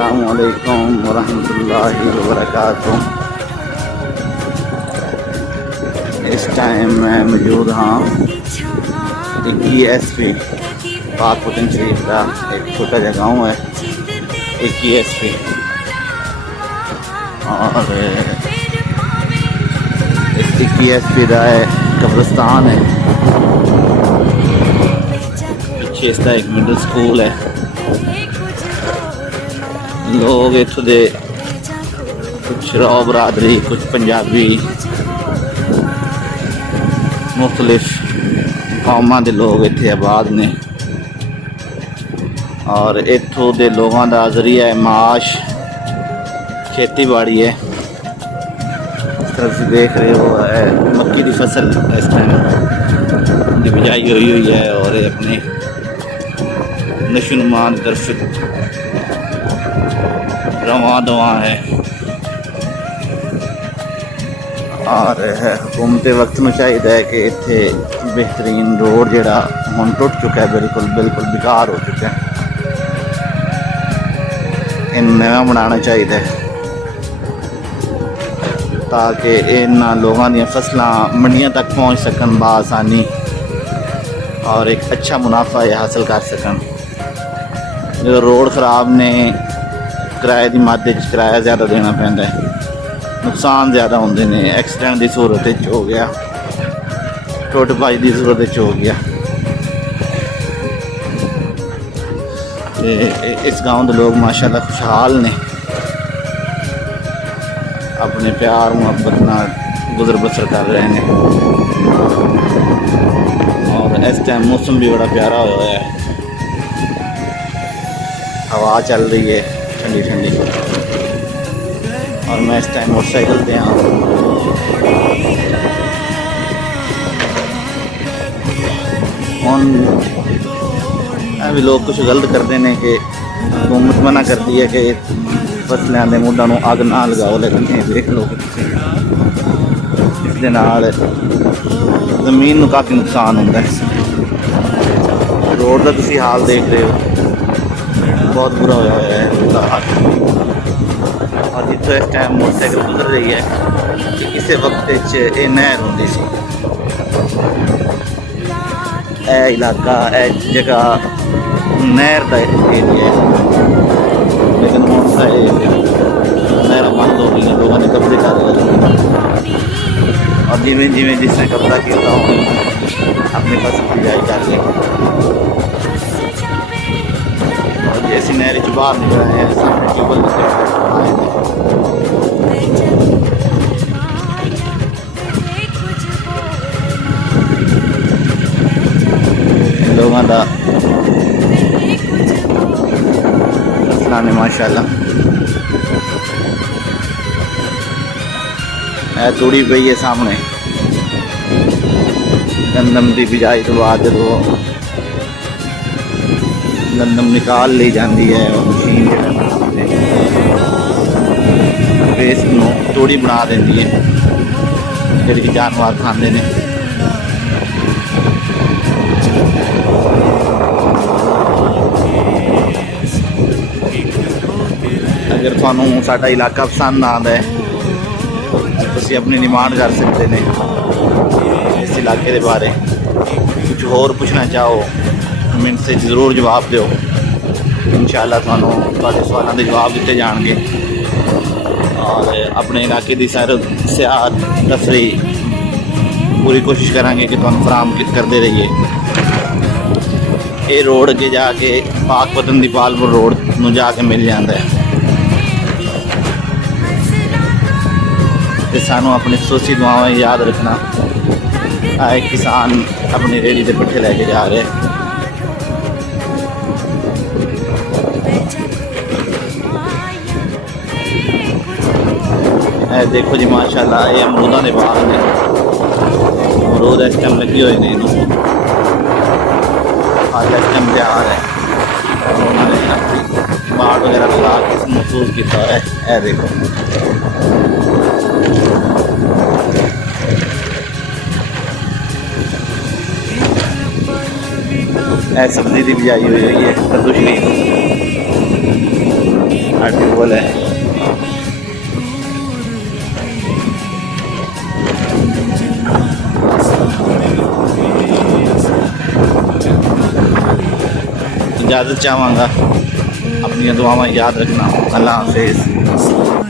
अस्सलामुअलैकुम वरहमतुल्लाहि वबरकातुह। इस टाइम मैं मौजूद हाँ 21SP पाकपुतन शरीफ का एक छोटा जहा गाँव है 21SP और 21SP का कब्रिस्तान है। पीछे इसका एक मिडिल स्कूल है। लोग इत्थों दे कुछ राव बरादरी कुछ पंजाबी मुख्तलिफ कौमां दे लोग इत्थे आबाद ने और इत्थों दे लोगों का जरिया माश खेती बाड़ी है। इस तरह से देख रहे हो मक्की की फसल इस टाइम की बिजाई हुई है और अपने नशोनुमा की तरफ रवा दवा है और हुकूमत वक्त में चाहिए कि इत्थे बेहतरीन रोड जोड़ा हम टुट चुका है, बिल्कुल बेकार हो चुका है। इन नया बनाना चाहिए ताकि इन्होंने लोगों दी फसलां मंडियां तक पहुँच सकन बआसानी और एक अच्छा मुनाफा यह हासिल कर सकन। जो रोड ख़राब ने किराए की मद किराया ज़्यादा देना पैंदा है, नुकसान ज़्यादा होंदे ने, एक्सीडेंट की सूरत हो गया, टुट भज की सूरत हो गया। इस गांव के लोग माशाल्लाह खुशहाल ने, अपने प्यार मुहब्बत नाल गुजर बसर कर रहे हैं और इस टाइम मौसम भी बड़ा प्यारा हुआ है, हवा चल रही है ठंडी ठंडी और मैं इस टाइम मोटरसाइकिल पे अभी लोग कुछ गलत करते हैं कि हुकूमत मना करती है कि फसलों के मुद्दों को अग ना लगाओ, लेकिन ये देख लो इस जमीन को काफ़ी नुकसान होता है। रोड का तुम हाल देख रहे हो, बहुत बुरा होया है और जितों इस टाइम मोटरसाइकिल गुजर रही है कि किसी वक्त ये नहर होंगी सी। यह इलाका यह जगह नहर का एरिया है, लेकिन हम नहर बंद हो गई, लोगों ने कब्जे कर लिया और जिमें जिमें जिसने कब्जा किया अपने फसल की बिजाई कर ली और जैसी नहर च बाहर निकल रहे हैं सामने ट्यूबल लोगों का फसलों ने माशाल्लाह तूड़ी पई है सामने। गंदम की बिजाई तो बाद जो गंदम निकाल ली जाती है और मशीन वेस्ट में तूड़ी बना देती है जी जानवर खाते हैं। अगर थानू साडा इलाका पसंद आता है तुसी अपनी डिमांड कर सकते हैं इस इलाके के बारे, कुछ होर पूछना चाहो कमेंट से ज़रूर जवाब दो, इंशाअल्लाह थानू तुहाडे सवालों के जवाब दिते जाएंगे और अपने इलाके की सियाहत तफरी पूरी कोशिश करांगे कि तुहानू फराहम करते रहिए। ये रोड अगे जाके पाकपतन दी पालपुर रोड में जाके मिल जाता है। तो सानू अपनी सोची दुआएं याद रखना। आए किसान अपनी रेहड़ी के पट्ठे लेके जा रहे हैं। देखो जी माशाल्लाह ये अमरूदा के बाग ने, अमरूद इस टाइम लगे हुए हैं, आज इस टाइम तैयार है, उन्होंने बाग वगैरह लगा के महसूस किया है। यह देखो सब्जी की बिजाई हुई है कद्दू शरीफ। ट्यूबवेल है। इजाज़त चाहवागा, अपनी दुआवां याद रखना। अल्लाह हाफिज़।